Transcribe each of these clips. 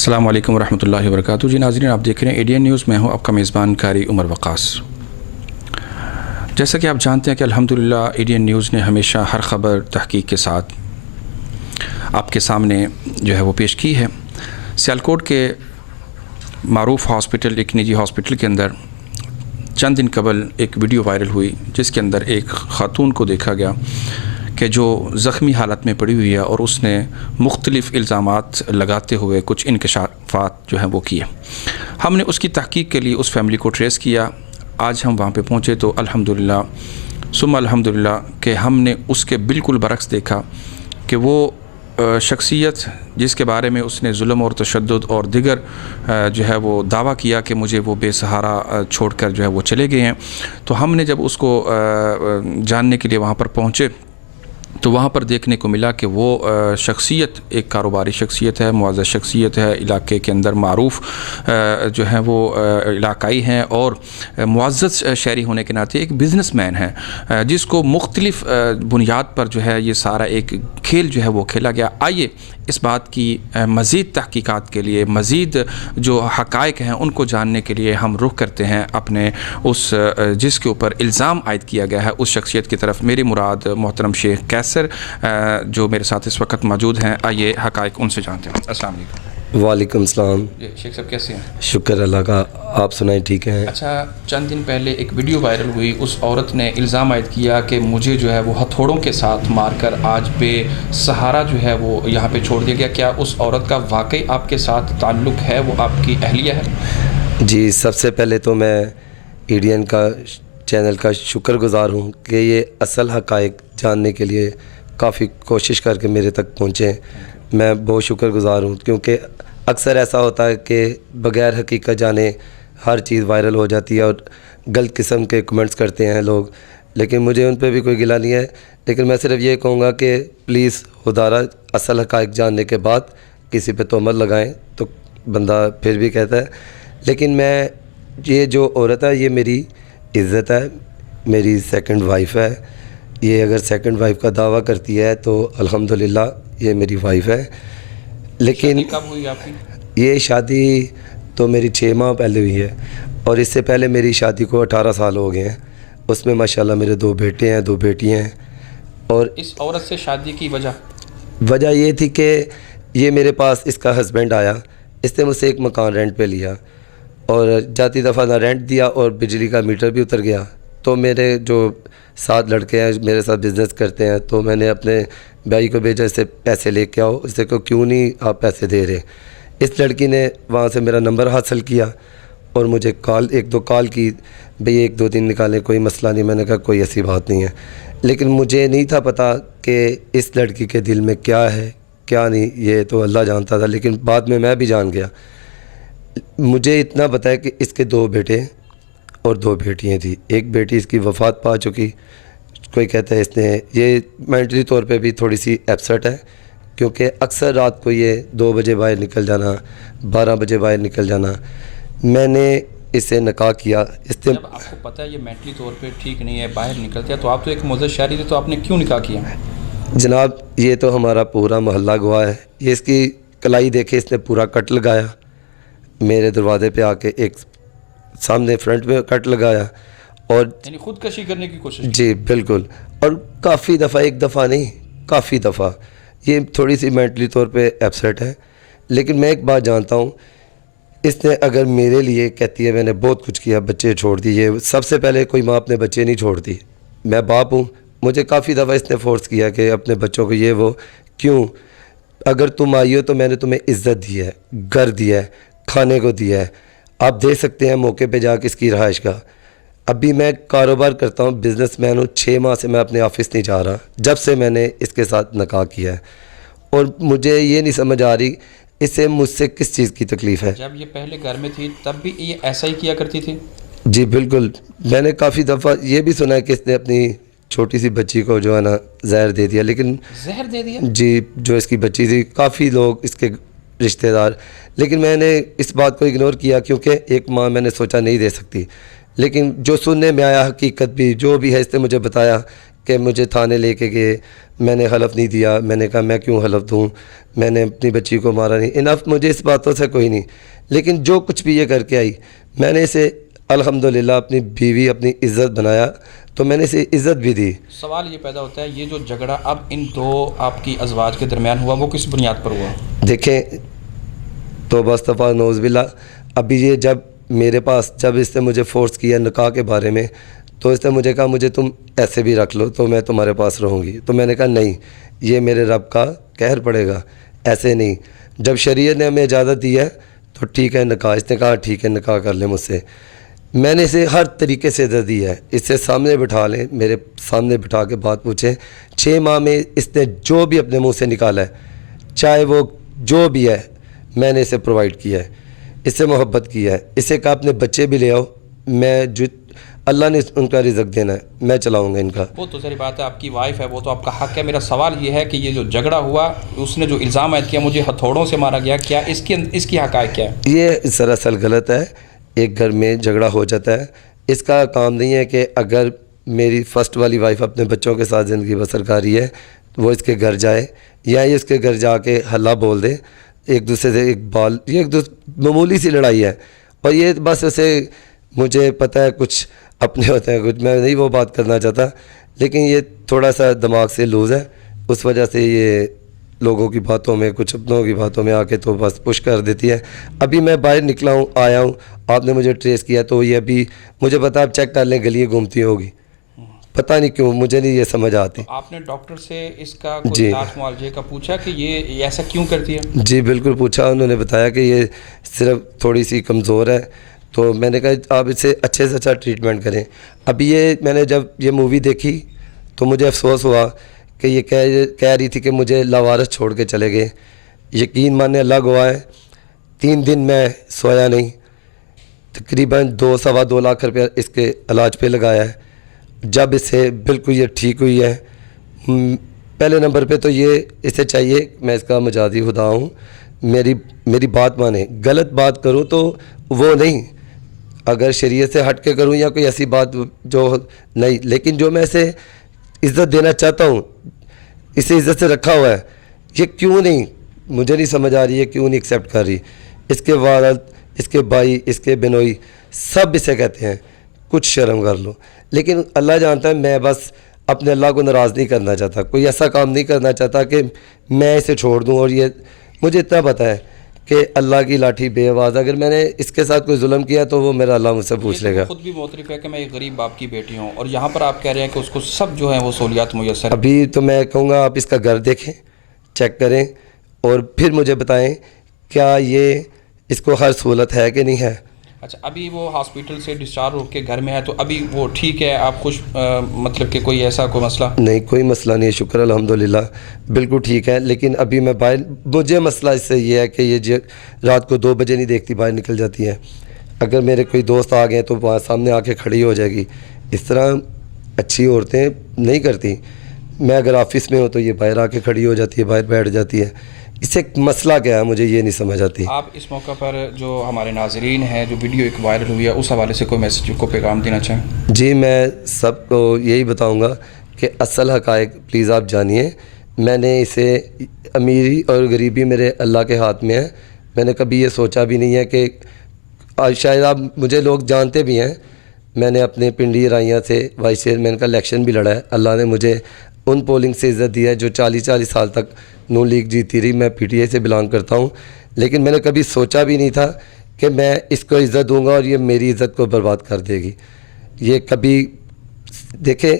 अस्सलाम वालेकुम रहमतुल्लाहि व बरकातुहू। जी नाज़रीन, आप देख रहे हैं एडीएन न्यूज़। मैं हूं आपका मेज़बान कारी उमर वक़ास। जैसा कि आप जानते हैं कि अल्हम्दुलिल्लाह एडीएन न्यूज़ ने हमेशा हर ख़बर तहक़ीक़ के साथ आपके सामने जो है वो पेश की है। सियालकोट के मारूफ़ हॉस्पिटल, एक निजी हॉस्पिटल के अंदर चंद दिन कबल एक वीडियो वायरल हुई जिसके अंदर एक ख़ातून को देखा गया कि जो ज़ख्मी हालत में पड़ी हुई है और उसने मुख्तलिफ़ इल्ज़ामात लगाते हुए कुछ इंकशाफ़ात जो हैं वो किए। हमने उसकी तहक़ीक़ के लिए उस फैमिली को ट्रेस किया। आज हम वहाँ पे पहुँचे तो अल्हम्दुलिल्लाह सुम्मा अल्हम्दुलिल्लाह कि हमने उसके बिल्कुल बरक्स देखा कि वो शख्सियत जिसके बारे में उसने जुल्म और तशद्दुद और दिगर जो है वो दावा किया कि मुझे वो बेसहारा छोड़कर जो है वो चले गए हैं, तो हमने जब उसको जानने के लिए वहाँ पर पहुँचे तो वहाँ पर देखने को मिला कि वो शख्सियत एक कारोबारी शख्सियत है, मुअज़्ज़ज़ शख्सियत है, इलाके के अंदर मारूफ़ जो है वो इलाकाई हैं और मुअज़्ज़ज़ शहरी होने के नाते एक बिज़नेसमैन है जिसको मुख्तलिफ़ बुनियाद पर जो है ये सारा एक खेल जो है वो खेला गया। आइए इस बात की मज़ीद तहक़ीक़ात के लिए, मज़ीद जो हक़ाइक़ हैं उनको जानने के लिए हम रुख करते हैं अपने उस जिसके ऊपर इल्ज़ाम आयद किया गया है उस शख्सियत की तरफ। मेरी मुराद मोहतरम शेख कैसर जो मेरे साथ इस वक्त मौजूद हैं। आइए हक़ाइक़ उनसे जानते हैं। अस्सलाम वालेकुम। वालेकुम सलाम। शेख साहब कैसे हैं? शुक्र अल्लाह का, आप सुनाएं ठीक हैं? अच्छा, चंद दिन पहले एक वीडियो वायरल हुई, उस औरत ने इल्ज़ाम आयद किया कि मुझे जो है वो हथौड़ों के साथ मारकर आज बेसहारा जो है वो यहाँ पे छोड़ दिया गया। क्या उस औरत का वाकई आपके साथ ताल्लुक़ है, वो आपकी अहलिया है? जी, सबसे पहले तो मैं एडीएन का चैनल का शुक्रगुज़ार हूँ कि ये असल हक़ाइक़ जानने के लिए काफ़ी कोशिश करके मेरे तक पहुँचे। मैं बहुत शुक्रगुज़ार हूँ क्योंकि अक्सर ऐसा होता है कि बग़ैर हकीकत जाने हर चीज़ वायरल हो जाती है और गलत किस्म के कमेंट्स करते हैं लोग, लेकिन मुझे उन पर भी कोई गिला नहीं है। लेकिन मैं सिर्फ ये कहूँगा कि प्लीज़ खुदारा असल हक़ाइक़ जानने के बाद किसी पे तोहमत लगाएं तो बंदा फिर भी कहता है। लेकिन मैं ये जो औरत है ये मेरी इज़्ज़त है, मेरी सेकंड वाइफ़ है। ये अगर सेकंड वाइफ़ का दावा करती है तो अल्हम्दुलिल्लाह ये मेरी वाइफ़ है। लेकिन कब हुई आपकी? ये शादी तो मेरी 6 माह पहले हुई है और इससे पहले मेरी शादी को 18 साल हो गए हैं। उसमें माशाल्लाह मेरे 2 बेटे हैं, 2 बेटियाँ हैं। और इस औरत से शादी की वजह ये थी कि ये मेरे पास इसका हस्बैंड आया, इसने मुझसे एक मकान रेंट पे लिया और जाती दफ़ा ना रेंट दिया और बिजली का मीटर भी उतर गया। तो मेरे जो 7 लड़के हैं मेरे साथ बिज़नेस करते हैं, तो मैंने अपने भाई को भेजा, इससे पैसे लेके आओ। इससे को क्यों नहीं आप पैसे दे रहे? इस लड़की ने वहाँ से मेरा नंबर हासिल किया और मुझे एक दो कॉल की, भई 1-2 दिन निकालें, कोई मसला नहीं। मैंने कहा कोई ऐसी बात नहीं है। लेकिन मुझे नहीं था पता कि इस लड़की के दिल में क्या है क्या नहीं, ये तो अल्लाह जानता था। लेकिन बाद में मैं भी जान गया। मुझे इतना पता है कि इसके 2 बेटे और 2 बेटियाँ थी। एक बेटी इसकी वफ़ात पा चुकी। कोई कहता है इसने ये मेंटली तौर पे भी थोड़ी सी अपसेट है क्योंकि अक्सर रात को ये 2 बजे बाहर निकल जाना, 12 बजे बाहर निकल जाना। मैंने इससे निकाह किया। इससे जब आपको पता है ये मेंटली तौर पे ठीक नहीं है, बाहर निकलते हैं, तो आप तो एक मुअज़्ज़ज़ शहरी थे, तो आपने क्यों निकाह किया? जनाब ये तो हमारा पूरा मोहल्ला गवाह है। ये इसकी कलाई देखे, इसने पूरा कट लगाया मेरे दरवाजे पे आके, एक सामने फ्रंट में कट लगाया और यानी ख़ुदकशी करने की कोशिश की? जी बिल्कुल। और काफ़ी दफ़ा, एक दफ़ा नहीं काफ़ी दफ़ा। ये थोड़ी सी मेंटली तौर पे अपसेट है। लेकिन मैं एक बात जानता हूँ, इसने अगर मेरे लिए कहती है मैंने बहुत कुछ किया, बच्चे छोड़ दिए। सबसे पहले कोई माँ अपने बच्चे नहीं छोड़ती। मैं बाप हूँ, मुझे काफ़ी दफ़ा इसने फ़ोर्स किया कि अपने बच्चों को ये वो। क्यों? अगर तुम आई हो तो मैंने तुम्हें इज़्ज़त दी है, घर दिया है, खाने को दिया है। आप देख सकते हैं मौके पे जाके इसकी रहाइश का। अभी मैं कारोबार करता हूँ, बिज़नेसमैन हूँ। 6 माह से मैं अपने ऑफ़िस नहीं जा रहा जब से मैंने इसके साथ निकाह किया है। और मुझे ये नहीं समझ आ रही इससे मुझसे किस चीज़ की तकलीफ़ है। जब ये पहले घर में थी तब भी ये ऐसा ही किया करती थी? जी बिल्कुल। मैंने काफ़ी दफ़ा ये भी सुना है कि इसने अपनी छोटी सी बच्ची को जो है ना जहर दे दिया। लेकिन जहर दे दिया? जी, जो इसकी बच्ची थी, काफ़ी लोग इसके रिश्तेदार। लेकिन मैंने इस बात को इग्नोर किया क्योंकि एक माँ मैंने सोचा नहीं दे सकती। लेकिन जो सुनने में आया, हकीकत भी जो भी है, इसने मुझे बताया कि मुझे थाने लेके गए, मैंने हलफ नहीं दिया। मैंने कहा मैं क्यों हलफ दूँ, मैंने अपनी बच्ची को मारा नहीं। इनफ मुझे इस बातों से कोई नहीं, लेकिन जो कुछ भी ये करके आई, मैंने इसे अल्हम्दुलिल्लाह अपनी बीवी, अपनी इज़्ज़त बनाया, तो मैंने इसे इज़्ज़त भी दी। सवाल ये पैदा होता है, ये जो झगड़ा अब इन दो आपकी अज़वाज के दरमियान हुआ, वो किस बुनियाद पर हुआ? देखें, तो बस्तफ़ा नौज़बिल्ला, अभी ये जब मेरे पास, जब इसने मुझे फ़ोर्स किया निकाह के बारे में, तो इसने मुझे कहा मुझे तुम ऐसे भी रख लो तो मैं तुम्हारे पास रहूँगी। तो मैंने कहा नहीं, ये मेरे रब का कहर पड़ेगा, ऐसे नहीं। जब शरीयत ने हमें इजाज़त दी है तो ठीक है निकाह। इसने कहा ठीक है निकाह कर ले मुझसे। मैंने इसे हर तरीके से इज़्ज़त दी है। इससे सामने बिठा लें, मेरे सामने बिठा के बात पूछें। 6 माह में इसने जो भी अपने मुंह से निकाला है, चाहे वो जो भी है, मैंने इसे प्रोवाइड किया है, इससे मोहब्बत किया है। इसे कहा अपने बच्चे भी ले आओ, मैं जो अल्लाह ने उनका रिज़्क देना है मैं चलाऊँगा इनका। वो तो सारी बात है, आपकी वाइफ है, वो तो आपका हक़ है। मेरा सवाल ये है कि ये जो झगड़ा हुआ, उसने जो इल्ज़ाम आयद किया मुझे हथौड़ों से मारा गया, क्या इसकी हक़ाइक़ क्या है? ये दरअसल गलत है। एक घर में झगड़ा हो जाता है, इसका काम नहीं है कि अगर मेरी फ़र्स्ट वाली वाइफ अपने बच्चों के साथ ज़िंदगी बसर कर रही है, वो इसके घर जाए या ये इसके घर जाके हल्ला बोल दे, एक दूसरे से ये एक मामूली सी लड़ाई है। और ये बस उसे, मुझे पता है कुछ अपने होते हैं, कुछ मैं नहीं वो बात करना चाहता, लेकिन ये थोड़ा सा दिमाग से लूज़ है, उस वजह से ये लोगों की बातों में, कुछ अपनों की बातों में आके तो बस पुश कर देती है। अभी मैं बाहर निकला हूँ, आया हूँ, आपने मुझे ट्रेस किया, तो ये अभी मुझे पता, आप चेक कर लें, गलियाँ घूमती होगी, पता नहीं क्यों, मुझे नहीं ये समझ आती। तो आपने डॉक्टर से इसका कोई इलाज मुआवजे का पूछा कि ये ऐसा क्यों करती है? जी बिल्कुल पूछा, उन्होंने बताया कि ये सिर्फ थोड़ी सी कमज़ोर है। तो मैंने कहा आप इसे अच्छे से अच्छा ट्रीटमेंट करें। अभी ये मैंने जब ये मूवी देखी तो मुझे अफसोस हुआ कि ये कह रही थी कि मुझे लावारिस छोड़ के चले गए। यकीन माने अलग हुआ है, 3 दिन मैं सोया नहीं, तकरीबन 2-2.25 लाख रुपया इसके इलाज पे लगाया है। जब इसे बिल्कुल ये ठीक हुई है, पहले नंबर पे तो ये इसे चाहिए, मैं इसका मजादी खुदा हूँ, मेरी बात माने। गलत बात करूँ तो वो नहीं, अगर शरीयत से हट के करूँ या कोई ऐसी बात जो नहीं, लेकिन जो मैं इसे इज़्ज़त देना चाहता हूँ, इसे इज़्ज़त से रखा हुआ है, ये क्यों नहीं, मुझे नहीं समझ आ रही है, क्यों नहीं एक्सेप्ट कर रही। इसके वालिद, इसके भाई, इसके बिनोई सब इसे कहते हैं कुछ शर्म कर लो, लेकिन अल्लाह जानता है, मैं बस अपने अल्लाह को नाराज़ नहीं करना चाहता, कोई ऐसा काम नहीं करना चाहता कि मैं इसे छोड़ दूँ। और ये मुझे इतना पता है कि अल्लाह की लाठी बेआवाज़, अगर मैंने इसके साथ कोई जुल्म किया तो वो मेरा अल्लाह मुझसे पूछ लेगा। खुद भी मोतरफ़ है कि मैं एक गरीब बाप की बेटी हूँ, और यहाँ पर आप कह रहे हैं कि उसको सब जो है वो सहूलियात मुयस्सर। अभी तो मैं कहूँगा आप इसका घर देखें, चेक करें और फिर मुझे बताएं क्या ये इसको हर सहूलत है कि नहीं है। अच्छा, अभी वो हॉस्पिटल से डिस्चार्ज होकर घर में है, तो अभी वो ठीक है, आप खुश, मतलब कि कोई ऐसा कोई मसला नहीं? कोई मसला नहीं है, शुक्र अल्हम्दुलिल्लाह, बिल्कुल ठीक है। लेकिन अभी मैं बाहर, मुझे मसला इससे ये है कि ये रात को 2 बजे नहीं देखती, बाहर निकल जाती है। अगर मेरे कोई दोस्त आ गए तो वहाँ सामने आके खड़ी हो जाएगी। इस तरह अच्छी औरतें नहीं करती। मैं अगर ऑफिस में हूँ तो ये बाहर आके खड़ी हो जाती है, बाहर बैठ जाती है। इससे मसला क्या है, मुझे ये नहीं समझ आती। आप इस मौका पर जो हमारे नाजरीन हैं, जो वीडियो एक वायरल हुई है, उस हवाले से कोई मैसेज को पैगाम देना चाहें? जी, मैं सबको यही बताऊंगा कि असल हक़ाइक़ प्लीज़ आप जानिए। मैंने इसे, अमीरी और गरीबी मेरे अल्लाह के हाथ में है। मैंने कभी ये सोचा भी नहीं है कि शायद आप मुझे लोग जानते भी हैं, मैंने अपने पिंडी राइयाँ से वाइस चेयरमैन का इलेक्शन भी लड़ा है। अल्लाह ने मुझे उन पोलिंग से इज़्ज़त दी है जो 40-40 साल तक नून लीग जीती रही। मैं पीटीआई से बिलोंग करता हूँ, लेकिन मैंने कभी सोचा भी नहीं था कि मैं इसको इज़्ज़त दूंगा और ये मेरी इज़्ज़त को बर्बाद कर देगी। ये कभी देखें,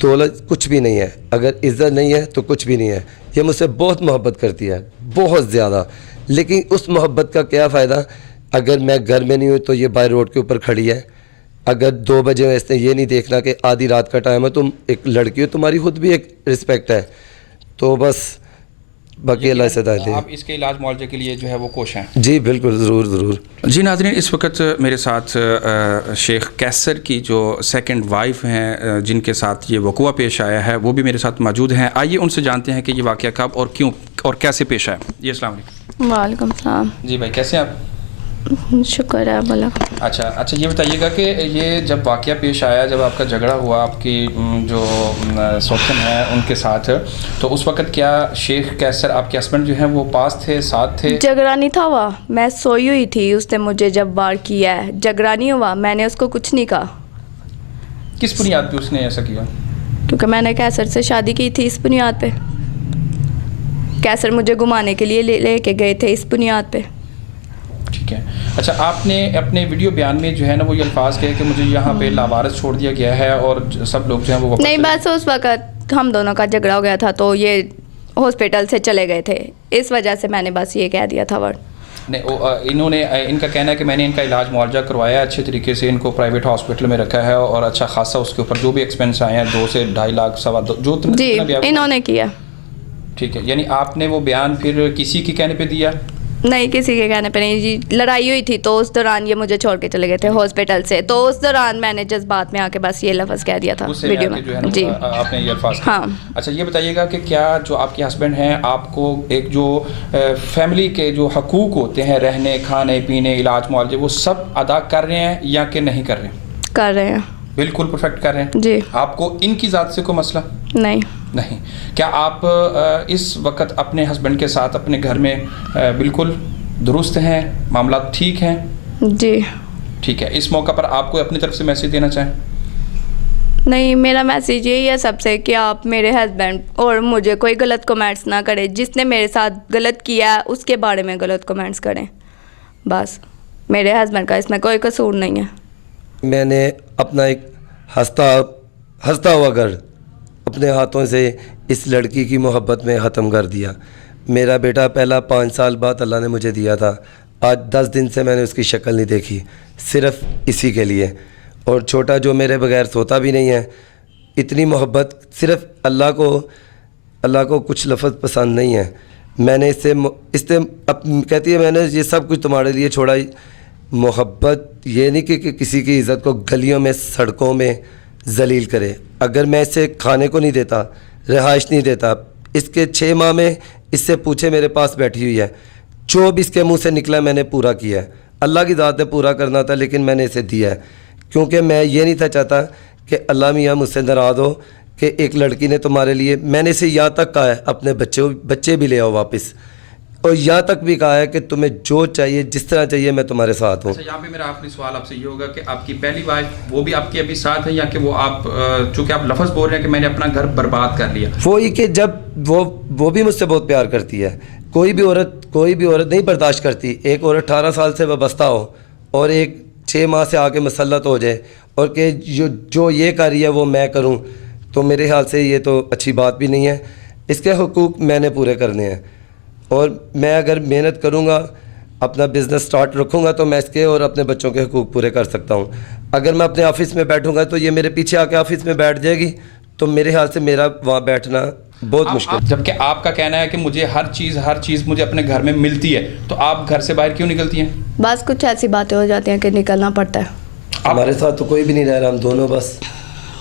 दौलत कुछ भी नहीं है, अगर इज़्ज़त नहीं है तो कुछ भी नहीं है। ये मुझसे बहुत मोहब्बत करती है, बहुत ज़्यादा, लेकिन उस मोहब्बत का क्या फ़ायदा अगर मैं घर में नहीं हूँ तो ये बाहर रोड के ऊपर खड़ी है। अगर 2 बजे में इसने ये नहीं देखना कि आधी रात का टाइम है, तुम एक लड़की हो, तुम्हारी खुद भी एक रिस्पेक्ट है, तो बस बाकी अल्लाह से दायते हैं। आप इसके इलाज मुआवजे के लिए जो है वो कोश हैं? जी बिल्कुल, ज़रूर ज़रूर। जी नाज़रीन, इस वक्त मेरे साथ शेख कैसर की जो सेकंड वाइफ हैं, जिनके साथ ये वक़ुआ पेश आया है, वो भी मेरे साथ मौजूद हैं। आइए उनसे जानते हैं कि ये वाक़या कब और क्यों और कैसे पेश आया। जी अस्सलाम वालेकुम। वालेकुम सलाम। जी भाई, कैसे हैं आप? शुक्र है बोला। अच्छा ये बताइएगा कि ये जब वाक़या पेश आया, जब आपका झगड़ा हुआ आपकी जो सोचन है उनके साथ, तो उस वक़्त क्या शेख कैसर आपके हस्बैंड जो हैं वो पास थे, साथ थे? झगड़ा नहीं था हुआ, मैं सोई हुई थी, उसने मुझे जब वार किया है। झगड़ा नहीं हुआ, मैंने उसको कुछ नहीं कहा। किस बुनियाद पे उसने ऐसा किया? क्योंकि मैंने कैसर से शादी की थी, इस बुनियाद पे। कैसर मुझे घुमाने के लिए लेके गए थे, इस बुनियाद पे। ठीक है। अच्छा, आपने अपने वीडियो बयान में जो है ना वो ये अल्फाज कहे कि मुझे यहाँ पे लावारिस छोड़ दिया गया है और सब लोग जो हैं वो वापस नहीं, बस उस वक़्त हम दोनों का झगड़ा हो गया था, तो ये हॉस्पिटल से चले गए थे, इस वजह से मैंने बस ये कह दिया था वर्ड। नहीं, इन्होंने इनका कहना है कि मैंने इनका इलाज मुआवजा करवाया अच्छे तरीके से, इनको प्राइवेट हॉस्पिटल में रखा है और अच्छा खासा उसके ऊपर जो भी एक्सपेंस आए हैं 2 से 2.5 लाख, सवा दो, जो जी इन्होंने किया। ठीक है, यानी आपने वो बयान फिर किसी के कहने पे दिया? नहीं, किसी के कहने पे नहीं जी। लड़ाई हुई थी तो उस दौरान ये मुझे छोड़ के चले गए थे हॉस्पिटल से, तो उस दौरान मैंने जज्बात में आके बस ये लफ्ज़ कह दिया था वीडियो में। जी आपने ये अल्फाज। हाँ। अच्छा, ये बताइएगा कि क्या जो आपके हस्बैंड हैं आपको एक जो फैमिली के जो हकूक़ होते हैं, रहने, खाने पीने, इलाज मुआवजे, वो सब अदा कर रहे हैं या कि नहीं कर रहे हैं? कर रहे हैं, बिल्कुल परफेक्ट कर रहे हैं जी। आपको इनकी ज़ात से कोई मसला नहीं? नहीं। क्या आप इस वक्त अपने हस्बैंड के साथ अपने घर में बिल्कुल दुरुस्त हैं, मामला ठीक हैं? जी ठीक है। इस मौका पर आपको अपनी तरफ से मैसेज देना चाहें? नहीं, मेरा मैसेज यही है सबसे कि आप मेरे हस्बैंड और मुझे कोई गलत कमेंट्स ना करें। जिसने मेरे साथ गलत किया है उसके बारे में गलत कमेंट्स करें, बस। मेरे हस्बैंड का इसमें कोई कसूर नहीं है। मैंने अपना एक हंसता हुआ घर अपने हाथों से इस लड़की की मोहब्बत में ख़त्म कर दिया। मेरा बेटा पहला 5 साल बाद अल्लाह ने मुझे दिया था, आज 10 दिन से मैंने उसकी शक्ल नहीं देखी, सिर्फ़ इसी के लिए। और छोटा जो मेरे बगैर सोता भी नहीं है। इतनी मोहब्बत सिर्फ़ अल्लाह को कुछ लफ्ज़ पसंद नहीं है। मैंने इससे अब कहती है मैंने ये सब कुछ तुम्हारे लिए छोड़ा। मोहब्बत ये नहीं कि किसी की इज़्ज़त को गलियों में, सड़कों में जलील करे। अगर मैं इसे खाने को नहीं देता, रिहाइश नहीं देता, इसके 6 माह में इससे पूछे मेरे पास बैठी हुई है, जो भी इसके मुंह से निकला मैंने पूरा किया है। अल्लाह की ज़ात ने पूरा करना था, लेकिन मैंने इसे दिया है, क्योंकि मैं ये नहीं था चाहता कि अल्लाह मियाँ मुझसे नाराज़ हो कि एक लड़की ने तुम्हारे लिए, मैंने इसे यहाँ तक कहा है अपने बच्चे भी ले आओ वापस, और यहाँ तक भी कहा है कि तुम्हें जो चाहिए, जिस तरह चाहिए, मैं तुम्हारे साथ हूँ। अच्छा, यहाँ पे मेरा आखिरी सवाल आपसे ये होगा कि आपकी पहली वाइफ वो भी आपके अभी साथ है या कि वो आप चूँकि आप लफ्ज़ बोल रहे हैं कि मैंने अपना घर बर्बाद कर लिया? वो ही कि जब वो भी मुझसे बहुत प्यार करती है। कोई भी औरत नहीं बर्दाश्त करती एक औरत 18 साल से वाबस्ता हो और एक 6 माह से आके मसल्लत हो जाए और कि जो ये कर रही है वो मैं करूँ, तो मेरे ख्याल से ये तो अच्छी बात भी नहीं है। इसके हुकूक मैंने पूरे करने हैं और मैं अगर मेहनत करूँगा, अपना बिज़नेस स्टार्ट रखूँगा, तो मैं इसके और अपने बच्चों के हुकूक पूरे कर सकता हूँ। अगर मैं अपने ऑफिस में बैठूँगा तो ये मेरे पीछे आके ऑफिस में बैठ जाएगी, तो मेरे ख्याल से मेरा वहाँ बैठना बहुत मुश्किल। जबकि आपका कहना है कि मुझे हर चीज़ मुझे अपने घर में मिलती है, तो आप घर से बाहर क्यों निकलती हैं? बस कुछ ऐसी बातें हो जाती हैं कि निकलना पड़ता है। हमारे साथ तो कोई भी नहीं रह रहा, हम दोनों बस।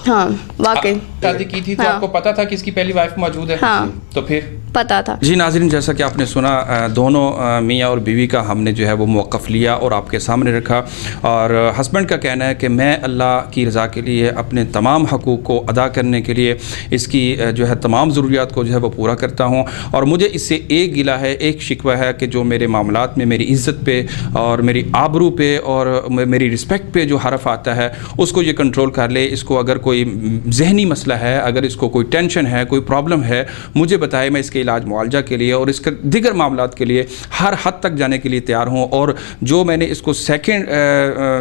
हाँ, वाकई शादी की थी तो हाँ। आपको पता था कि इसकी पहली वाइफ मौजूद है? हाँ, तो फिर पता था। जी नाज़रीन, जैसा कि आपने सुना, दोनों मियाँ और बीवी का हमने जो है वो मौक़िफ़ लिया और आपके सामने रखा। और हस्बैंड का कहना है कि मैं अल्लाह की रज़ा के लिए अपने तमाम हकूक़ को अदा करने के लिए इसकी जो है तमाम ज़रूरियात को जो है वो पूरा करता हूँ, और मुझे इससे एक गिला है, एक शिकवा है कि जो मेरे मामलात में मेरी इज़्ज़त पे और मेरी आबरू पे और मेरी रिस्पेक्ट पे जो हरफ आता है उसको ये कंट्रोल कर ले। इसको अगर कोई जहनी मसला है, अगर इसको कोई टेंशन है, कोई प्रॉब्लम है, मुझे बताए, मैं इसके इलाज मुआवजा के लिए और इसके दिगर मामलात के लिए हर हद तक जाने के लिए तैयार हूँ। और जो मैंने इसको सेकंड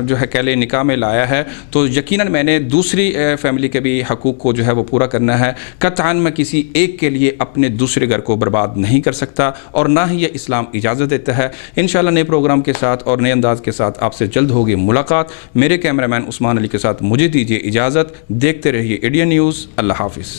जो है कहले निकाह में लाया है, तो यकीनन मैंने दूसरी फैमिली के भी हकूक़ को जो है वो पूरा करना है। कतई मैं किसी एक के लिए अपने दूसरे घर को बर्बाद नहीं कर सकता और ना ही ये इस्लाम इजाज़त देता है। इंशाअल्लाह नए प्रोग्राम के साथ और नए अंदाज के साथ आपसे जल्द होगी मुलाकात। मेरे कैमरामैन उस्मान अली के साथ मुझे दीजिए इजाज़त। देखते रहिए ADN न्यूज़। अल्लाह हाफिज़।